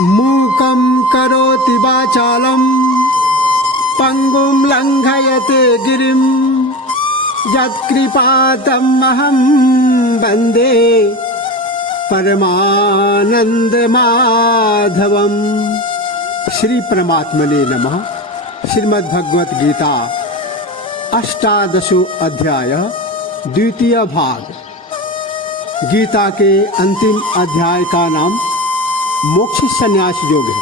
मूकं करोति वाचालं पंगुं लंघयते गिरिं यत्कृपातमहं वन्दे परमानंद माधवम। श्री परमात्मने नमः। श्रीमद् भगवत गीता अष्टादशो अध्याय द्वितीय भाग। गीता के अंतिम अध्याय का नाम मोक्ष संन्यास योग है।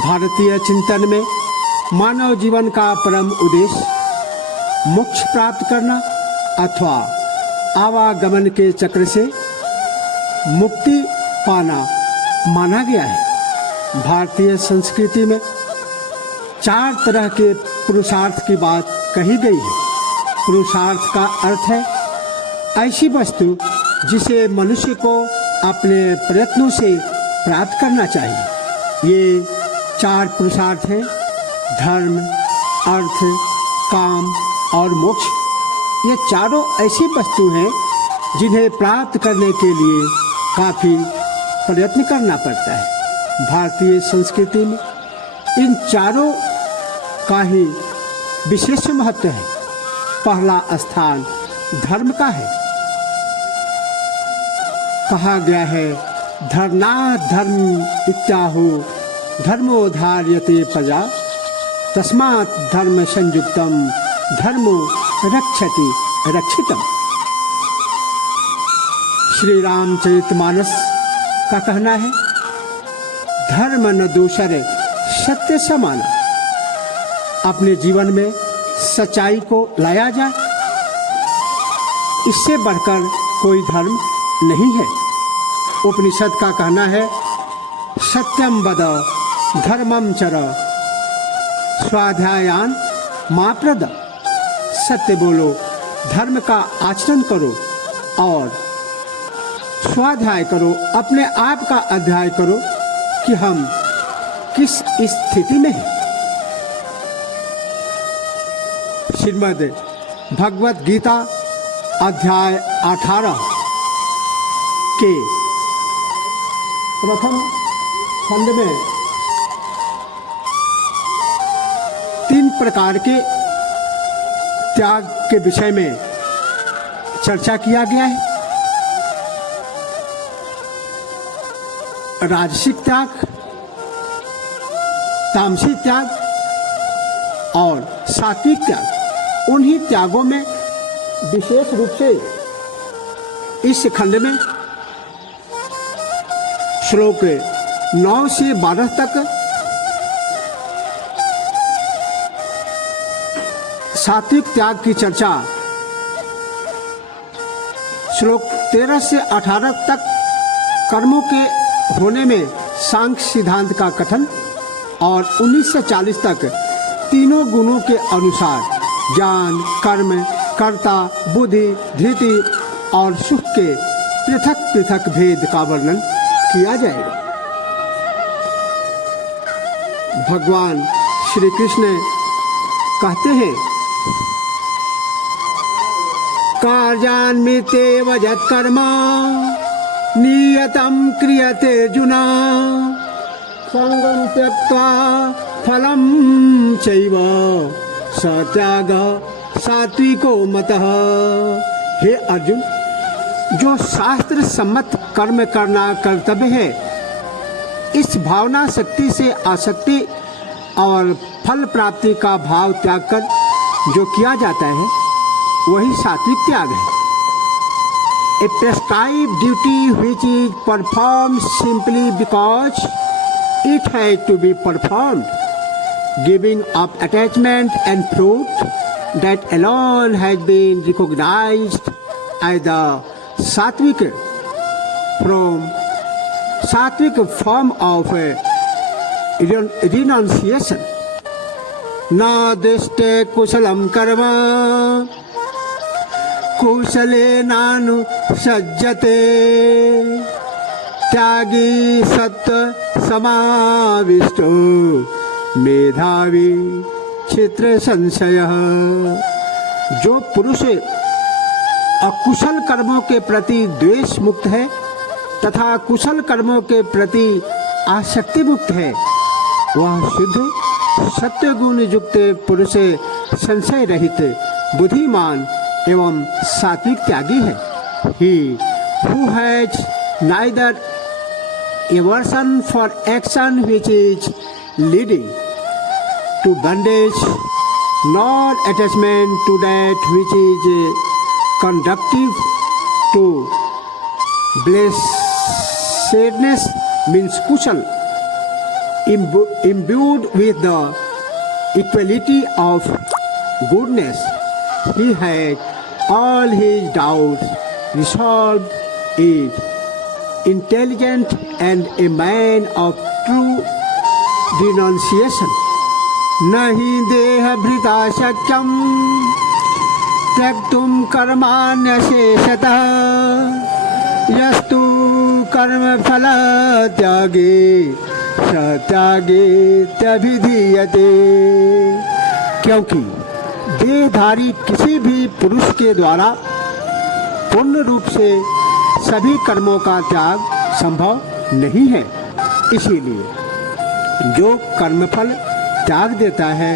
भारतीय चिंतन में मानव जीवन का परम उद्देश्य मोक्ष प्राप्त करना अथवा आवागमन के चक्र से मुक्ति पाना माना गया है। भारतीय संस्कृति में 4 तरह के पुरुषार्थ की बात कही गई है। पुरुषार्थ का अर्थ है ऐसी वस्तु जिसे मनुष्य को अपने प्रयत्नों से प्राप्त करना चाहिए। ये 4 पुरुषार्थ हैं: धर्म, अर्थ, काम और मोक्ष। ये चारों ऐसी वस्तु हैं जिन्हें प्राप्त करने के लिए काफी प्रयत्न करना पड़ता है। भारतीय संस्कृति में इन चारों का ही विशेष महत्व है। पहला स्थान धर्म का है। कहा गया है धर्ना धर्म इत्याहु धर्मो धार्यते प्रजा तस्मात् धर्म संयुक्तम धर्मो रक्षति रक्षितम। श्री रामचरितमानस का कहना है धर्म न दूसरे सत्य समाना। अपने जीवन में सच्चाई को लाया जाए, इससे बढ़कर कोई धर्म नहीं है। उपनिषद का कहना है सत्यम वद धर्मम चर स्वाध्यायान मा प्रद। सत्य बोलो, धर्म का आचरण करो और स्वाध्याय करो, अपने आप का अध्याय करो कि हम किस स्थिति में हैं। श्रीमद् भगवत गीता अध्याय 18 के प्रथम खंड में 3 प्रकार के त्याग के विषय में चर्चा किया गया है। राजसिक त्याग, तामसिक त्याग और सात्विक त्याग। उन्हीं त्यागों में विशेष रूप से इस खंड में श्लोक 9 से 12 तक सात्विक त्याग की चर्चा, श्लोक 13 से 18 तक कर्मों के होने में सांख्य सिद्धांत का कथन और 19 से 40 तक तीनों गुणों के अनुसार ज्ञान, कर्म, कर्ता, बुद्धि, धृति और सुख के पृथक पृथक भेद का वर्णन किया जाएगा। भगवान श्री कृष्ण कहते हैं कार्यान्वितेव यत्कर्म नियतं क्रियते अर्जुन संगं त्यक्त्वा फलं चैव सत्यागः सात्विको मतः। हे अर्जुन, जो शास्त्र सम्मत कर्म करना कर्तव्य है, इस भावना शक्ति से आसक्ति और फल प्राप्ति का भाव त्याग कर जो किया जाता है वही सात्विक त्याग है। A prescribed duty which is performed simply because it has to be performed, giving up attachment and fruit, that alone has been recognized as the sattvic form of renunciation. Na deshte kusalam karma कुशलेनानुसज्जते त्यागी सत्व समाविष्टो मेधावी क्षेत्र संशय। जो पुरुष अकुशल कर्मों के प्रति द्वेष मुक्त है तथा कुशल कर्मों के प्रति आसक्ति मुक्त है, वह शुद्ध सत्य गुण युक्त पुरुष संशय रहित बुद्धिमान एवं सात्विक त्यागी है। He who has neither aversion for action which is leading to bondage, nor attachment to that which is conductive to blessedness means kushal, imbued with the equality of goodness. He had all his doubts resolved, is intelligent and a man of true renunciation. Nahi deha bhrita shakyam त्यक्तुम कर्माण्यशेषतः यस्तु कर्म फल त्यागे सत्यागे त्यभिधीयते। क्योंकि देहधारी किसी भी पुरुष के द्वारा पूर्ण रूप से सभी कर्मों का त्याग संभव नहीं है, इसीलिए जो कर्मफल त्याग देता है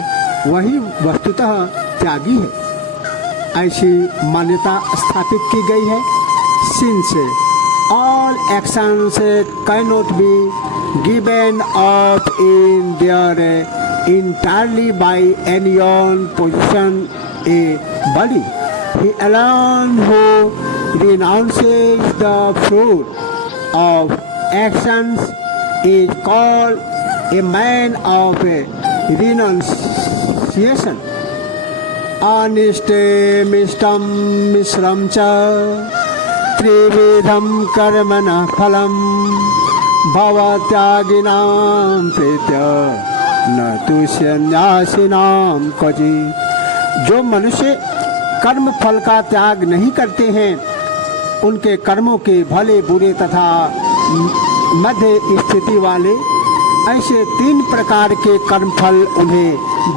वही वस्तुतः त्यागी है, ऐसी मान्यता स्थापित की गई है। Since all actions cannot be given up in their entirely by any one position a body, he alone who renounces the fruit of actions is called a man of renunciation. अनिष्टेमिष्टं मिश्रं च त्रिविधं कर्मणः फलं भवत्यागिनां प्रीत्य न तु सन्यासिनां क्वचित्। जो मनुष्य कर्म फल का त्याग नहीं करते हैं, उनके कर्मों के भले बुरे तथा मध्य स्थिति वाले ऐसे 3 प्रकार के कर्मफल उन्हें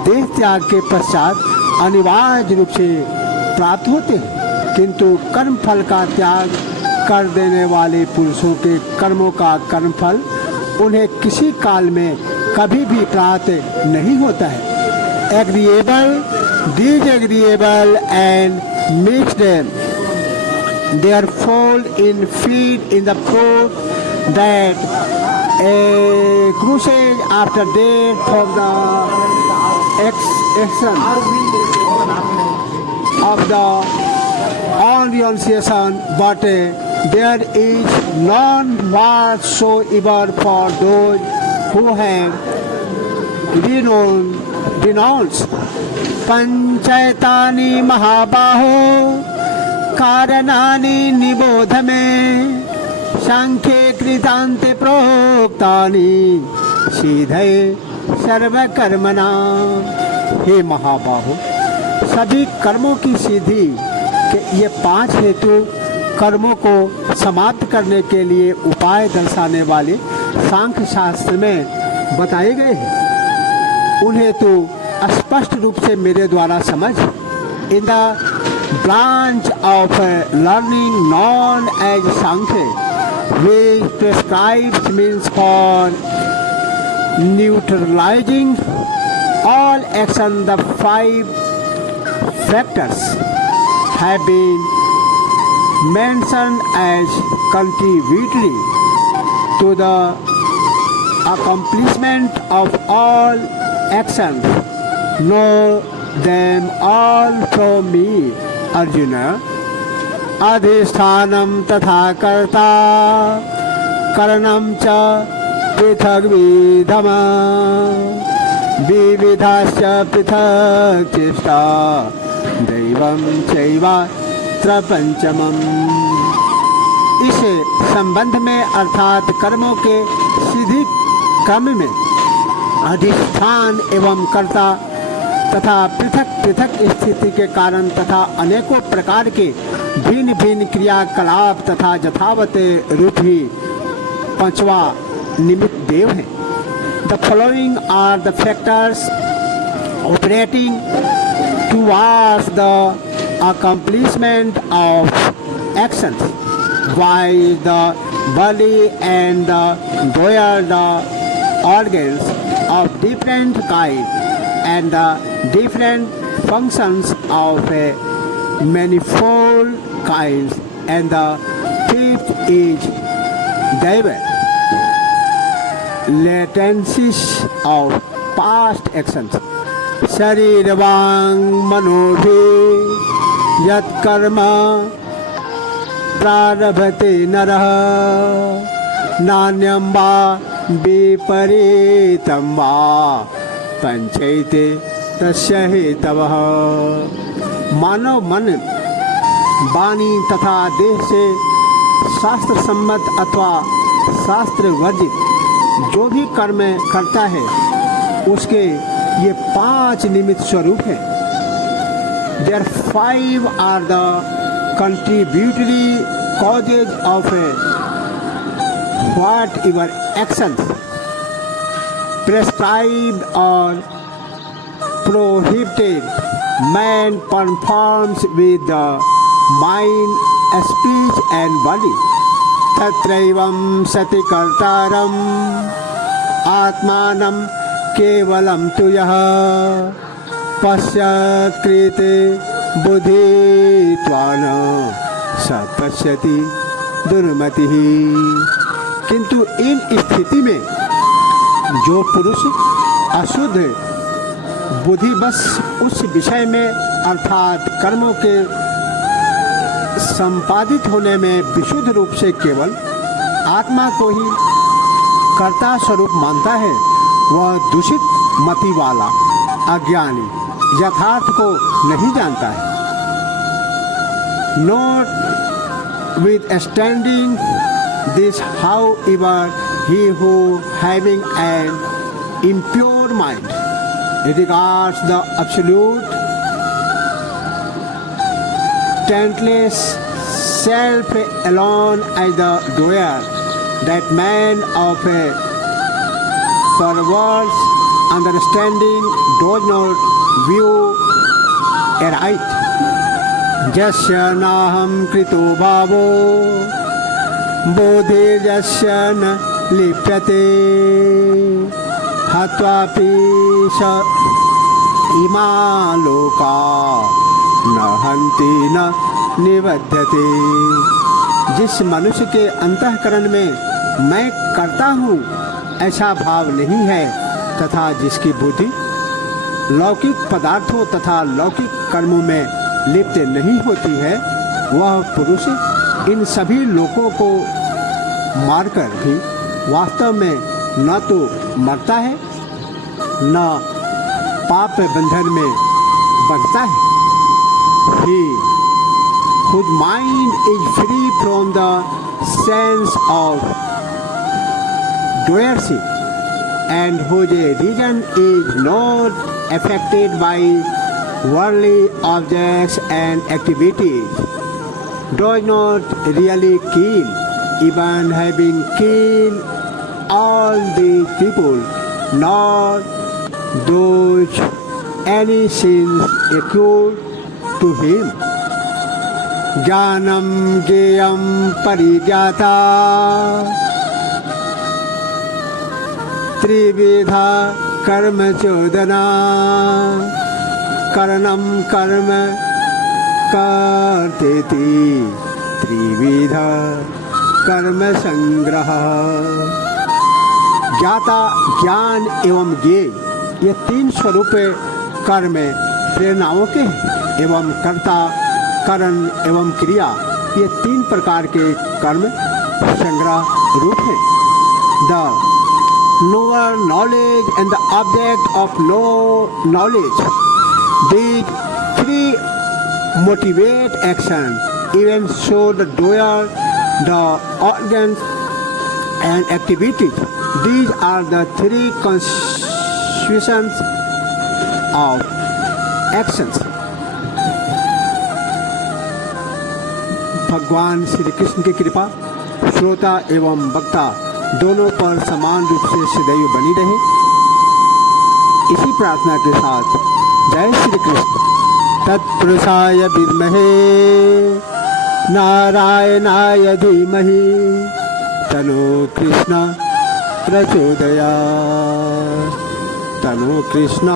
देह त्याग के पश्चात अनिवार्य रूप से प्राप्त होते हैं, किंतु कर्म फल का त्याग कर देने वाले पुरुषों के कर्मों का कर्मफल उन्हें किसी काल में कभी भी प्राप्त नहीं होता है। Agreeable, disagreeable and mixed there fall in feed in the proof that a crusade after death of the action of the renunciation, but there is none whatsoever for those who have renounced पंचैतानि महाबाहो कारणानि निबोध में सांख्ये कृतान्ते प्रोक्तानि सीधे सर्वकर्मणा। हे महाबाहो, सभी कर्मों की सिद्धि के ये 5 हेतु कर्मों को समाप्त करने के लिए उपाय दर्शाने वाले सांख्य शास्त्र में बताए गए हैं। उन्हें तो स्पष्ट रूप से मेरे द्वारा समझ। In the branch of learning known as Sankhya which prescribes means for neutralizing all action, the 5 factors have been mentioned as contributory to the accomplishment of all actions. Know them all from me, Arjuna. अधिष्ठानं तथा कर्ता करणं च पृथग्विधम् विविधाश्च पृथक् चेष्टा दैवं चैवात्र पंचमम्। इस संबंध में अर्थात कर्मों के सिद्धि क्रम में अधिष्ठान एवं कर्ता तथा पृथक पृथक स्थिति के कारण तथा अनेकों प्रकार के भिन्न भिन्न क्रियाकलाप तथा यथावत रूप ही 5वां निमित्त देव है। The following are the factors operating towards the accomplishment of actions. while the body and the doer the organs of different kind and the different functions of a manifold kinds, and the fifth is David, latencies of past actions. शरीरवांग मनोभि यत् कर्म प्रारभते नरः नान्यं वा विपरीतं वा पंचैते तस्य हेतवः। मानव मन वाणी तथा देह से शास्त्र सम्मत अथवा शास्त्र वर्जित जो भी कर्म करता है उसके ये 5 निमित्त स्वरूप है। There 5 are the contributory causes of whatever actions prescribed or prohibited man performs with the mind, speech and body. तत्रैवं सति कर्तारम् आत्मानं केवलं तु यः पश्यत् कृते बुद्धित्वान् स पश्यति दुर्मतिः। किंतु इन स्थिति में जो पुरुष अशुद्ध बुद्धि बस उस विषय में अर्थात कर्मों के संपादित होने में विशुद्ध रूप से केवल आत्मा को ही कर्ता स्वरूप मानता है, वह दूषित मति वाला अज्ञानी यथार्थ को नहीं जानता है। Not withstanding this, however, he who having an impure mind regards the absolute taintless self alone as the doer, that man of a perverse understanding does not view aright. Jasya naham krito bhavo bodhi jasya na lipyate hatvapi sa ima loka न हंति न निबध्यते। जिस मनुष्य के अंतःकरण में मैं करता हूँ ऐसा भाव नहीं है तथा जिसकी बुद्धि लौकिक पदार्थों तथा लौकिक कर्मों में लिप्त नहीं होती है, वह पुरुष इन सभी लोकों को मारकर भी वास्तव में न तो मरता है न पाप बंधन में बंधता है। He whose mind is free from the sense of doership and whose reason is not affected by worldly objects and activities does not really kill, even having killed all these people, nor those any sins accrued to him. ज्ञानम ज्ञेयम परिज्ञाता त्रिविधा कर्म चोदना कर्णम कर्म कर्तेति त्रिविधा कर्म संग्रह। ज्ञाता ज्ञान एवं ज्ञेय ये 3 स्वरूप कर्म प्रेरणाओं के एवं कर्ता करण एवं क्रिया ये 3 प्रकार के कर्म संग्रह रूप हैं। The knower knowledge and the object of no knowledge, these 3 motivate action, even so the doer, the organs and activities, these are the 3 constitutions of actions। भगवान श्री कृष्ण की कृपा श्रोता एवं वक्ता दोनों पर समान रूप से सदैव बनी रहे, इसी प्रार्थना के साथ जय श्री कृष्ण। तत्पुरुषाय विद्महे नारायणाय धीमहि तनो कृष्ण प्रचोदयात्। तनो कृष्ण